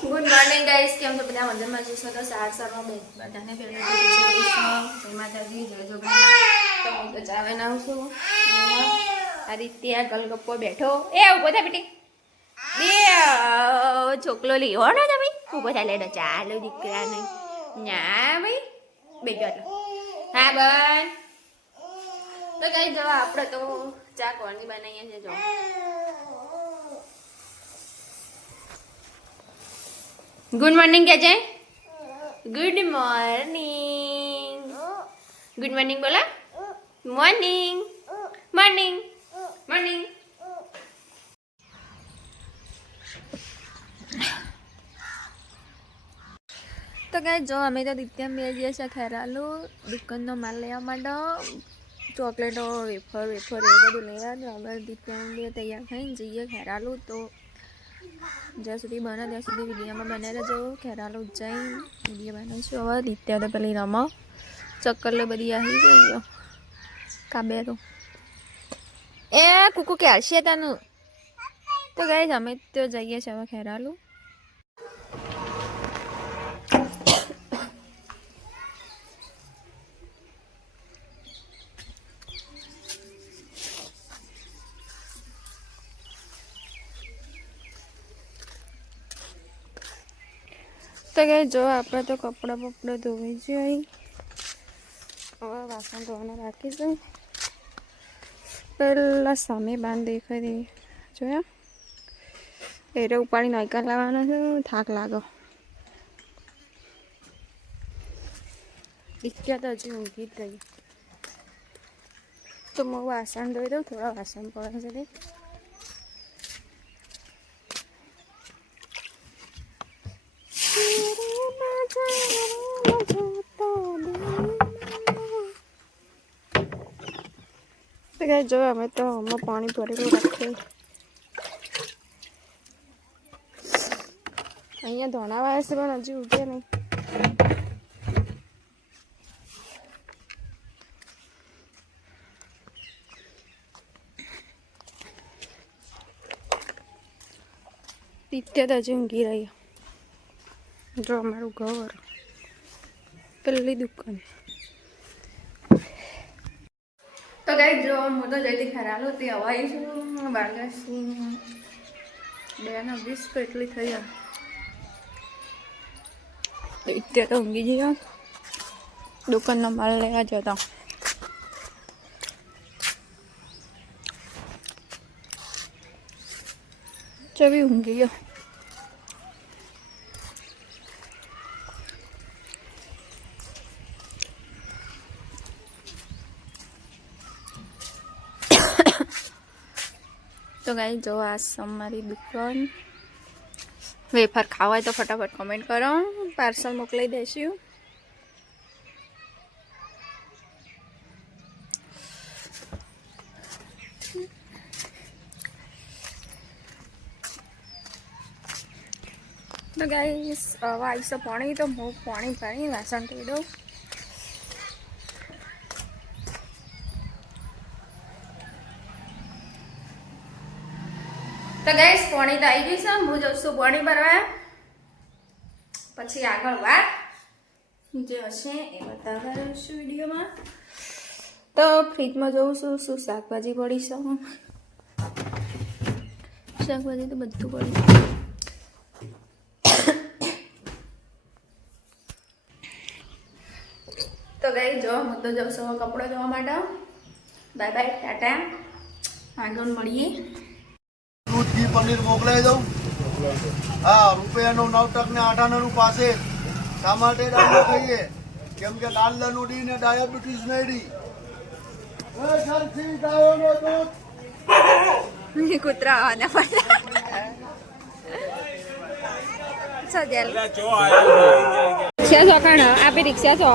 Good morning guys, કેમ છો બધા? મજામાં છો? તો સારમાં બધાને પહેલા જય માતાજી, જય જોગણી. તો હું તો ચાવે નાઉં છું. આ રીતે આ ગલગપ્પો બેઠો. એ ઉભો થા બેટી. બે છોકલો લીવો ને તમે ઉભો થાય લેડો. ચાલો દીકરા નહીં ના ભાઈ બેજો હા બન. તો કઈ જવા આપણે તો ચા કોની બનાવીએ છીએ જો. ગુડ મોર્નિંગ કે છે. Good morning. ગુડ મોર્નિંગ બોલા. Morning morning morning. તો ગાય જો અમે તો દિત્યા બે દિવસ ખેરાલુ દુકાનનો માલ લેવા માટે ચોકલેટો વેફર વેફર એવું બધું લેવાનું. હવે દિત્યા બે તૈયાર થઈને જઈએ ખેરાલુ. તો જ્યાં સુધી બને ત્યાં સુધી વિડીયોમાં બને રહેજો. ખેરાલુ જઈને વિડીયો બનાવીશું. હવે દિત્યા તો પેલી રમો ચક્કરલે બધી આવી ગઈ કાબે તો એ કુકુ ક્યારશે તનું. તો ગાય અમે તો જઈએ છીએ હવે ખેરાલુ. તો કે જો આપણે તો કપડાં બપડા ધોઈ જઈએ. હવે વાસણ ધોવાના રાખીશું. પહેલાં સામે બાંધ દેખાઈ દે જોયા એટલે ઉપાડી નાયકા લાવવાના છે. થાક લાગો દીકરા તો હજી ઊંઘી જ ગઈ. તો હું વાસણ ધોઈ દઉં. થોડા વાસણ પડે છે તે. જો અમે તો આમાં પાણી ભરેલું રાખીએ. અહીંયા ધોણા વાળા છે પણ હજી ઉઠે નહીં. દીત્યા તો હજી ઊંઘી રહી. જો અમારું ઘર પેલી દુકાન. તો ગાઈસ જો હું તો જઈતી ખેરાલુ તે હવાઈ છું. બાગાસી 2:20 તો એટલી થઈ જાય. અત્યારે તો ઊંઘી જઈએ. દુકાનનો માલ લેવા જતા ચવી ઊંઘી ગયો. તો ગાઈ જો આ અમારી દુકાન. વેફર ખાવા હોય તો ફટાફટ કમેન્ટ કરો, પાર્સલ મોકલી દઈશું. તો ગાઈસ હવે આવીશ પાણી. તો હું પાણી ભરી વાસણ ધોઈ દઉં. તો ગાઈસ પાણી તો આવી ગયું છે. હું જઉં છું પાણી ભરવા. પછી આગળ વાત જે હશે એ બતાવવા રહીશું વિડીયોમાં. તો ફ્રીજમાં જોઉં છું શું શાકભાજી પડી છે. શાકભાજી તો બધું પડી. તો ગાઈસ જો હું તો જઉં છું કપડો ધોવા માટે. Bye bye Tata. આગળ મળીએ. દૂધ ઘી પનીર મોકલાવી દઉં. હા, રૂપિયાનો 9 ને 98 પાસે. શા માટે દાળ ખાઈએ? કેમ કે દાળનું ડી ને ડાયાબિટીસ નહીં ડી. કૂતરા આવવાના પડે. રિક્ષા છો કાણ આપી રિક્ષા છો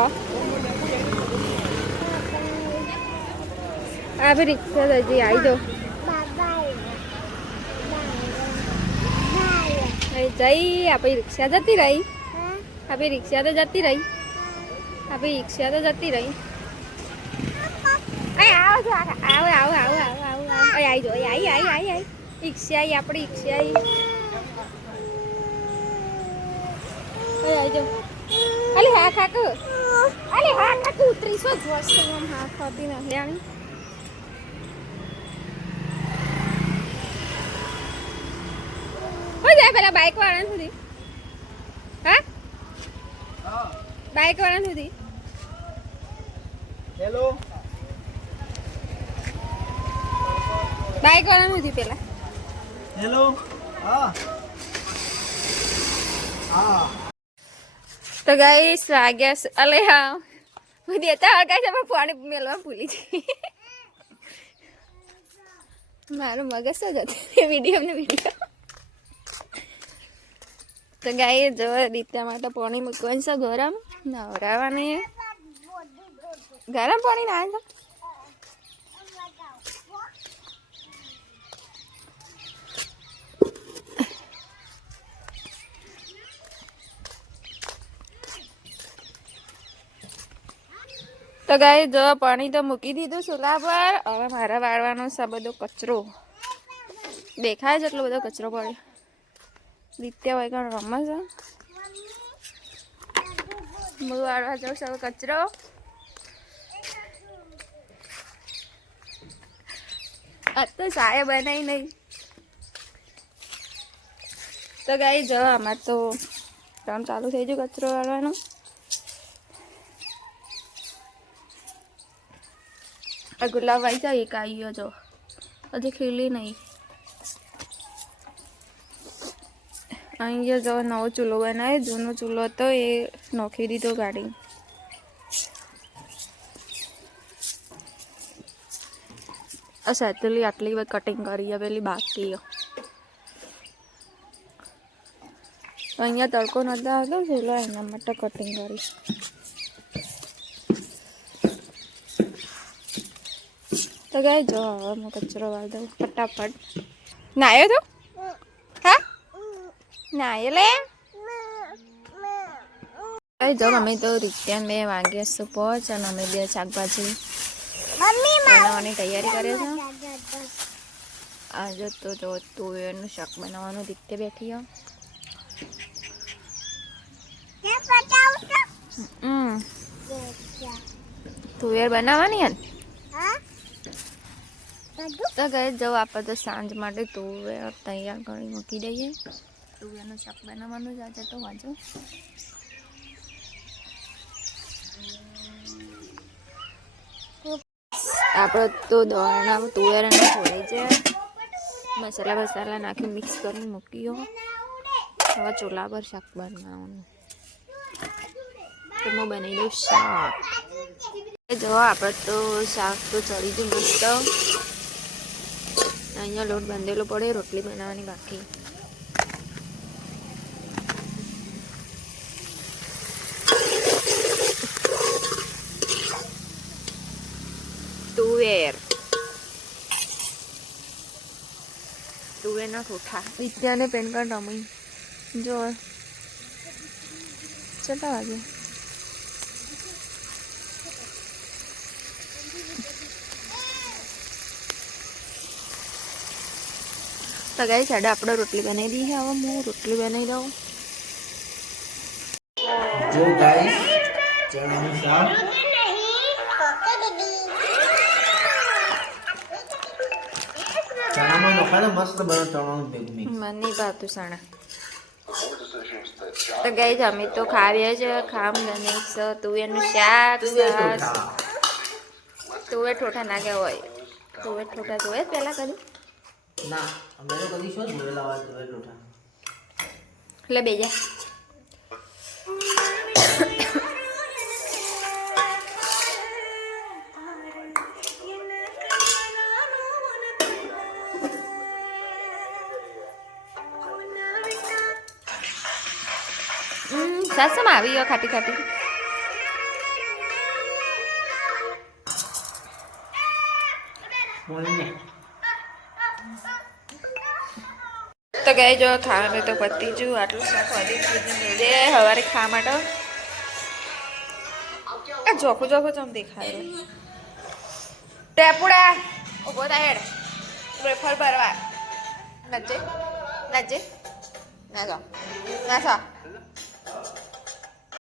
આપી રિક્ષા હજી આવી દો. જઈ આપણી રિક્ષા જતી રહી. આપણી રિક્ષા તો જતી રહી. આપણી રિક્ષા તો જતી રહી. આવો આવો આવો આવો આવો આવો આવી જો આવી આવી આવી આવી રિક્ષા આવી આપણી રિક્ષા આવી. જો અલે હા કાકુ અલે હા કાકુ ઉતરીશો જોશ આમ હા ખાતી ન લેણી હો જાય પેલા બાઈક વાળા સુધી હા બાઈક વાળા સુધી હેલો બાઈક વાળા સુધી પેલા હેલો હા હા તો ગાઈસ વાગ્યા અલે હા હું દેતા હળગાઈ છે પણ પાણી મેલવા ભૂલી ગઈ મારું મગજ જ હતું વિડીયો તો ગાઈ જો દીત્યા માટે પાણી મૂકવાનું છે ગરમ નવરાવાની ગરમ પાણી ના છે તો ગાઈ જો પાણી તો મૂકી દીધું ચૂલા પર હવે મારે વાળવાનો છે બધો કચરો દેખાય છે એટલો બધો કચરો પડ્યો દીત્યા હોય કારણ રમે છે હું વાળવા જાઉં છું કચરો આજ તો સાય બનાવી નહીં તો ગાઈ જો અમારે તો કામ ચાલુ થઈ ગયું કચરો વાળવાનું આ ગુલાબ વાઈ જાય એક આવી જો હજી ખીલી નહીં અહીંયા જો નવો ચૂલો બનાવ્યો જૂનો ચૂલો હતો એ નોખી દીધો ગાડી સેતલી આટલી કટિંગ કરી પેલી બાકી અહીંયા તડકો નતો આવતો ચૂલો એના માટે કટિંગ કરી તો ગાય જો હવે હું કચરો વાળ દઉં ફટાફટ નાયો તો હા નાયો લે જો મમ્મી તો રીત્યાન 2 વાગ્યા છે પહોંચ અને અમે 2 શાકભાજી બનાવવાની તૈયારી કરે છે આજે તો જો તુવેરનું શાક બનાવવાનું દીકતે બેઠી હો તુવેર બનાવવાની હે તો ગઈ જો આપણે તો સાંજ માટે તુવેર તૈયાર કરી મૂકી દઈએ તુવેરનું શાક બનાવવાનું જ આજે તો વાંચો આપણે તો દોરણા તુવેર અને છોડાઈ છે મસાલા નાખી મિક્સ કરી મૂક્યો હવે ચૂલા પર શાક બનાવવાનું તો હું બનાવી દઉં શાક જો આપણે તો શાક તો ચડી ગયું મસ્ત અહીંયા લોટ બાંધેલો પડે રોટલી બનાવવાની બાકી તુવેરના ઠોઠા વિદ્યાને પેન કાર્ડ રમી જો કેટલા વાગે તો ગાઈસ સાડા આપણે રોટલી બનાવી દી છે હવે હું રોટલી બનાવી દઉં જો ગાઈસ ચણાનું શાક ચણામાં નખાને મસ્ત બને ચણાનું ભેગું મિક્સ મને નહીં ભાવતું ચણા તો ગાઈસ અમે તો ખાવીએ છે ખામ બને છે તુવેરનું શાક તુવેર ઠોઠા નાખ્યા હોય તુવેર ઠોઠા જોયે પહેલાં કદી ના અમે તો કદી શું જોયેલા વાત જોયે ઠોઠા એટલે બેજા સાસમાં આવી ગયો ખાટી ખાટી તો ગઈ જો ખાવાનું તો પતી જુ આટલું શાક વધી દે સવારે ખા માટે આ જોખું ચમ દેખાય ટેપુડા ઉભો થાય હેડ વેફર ભરવા નજે ના જો ના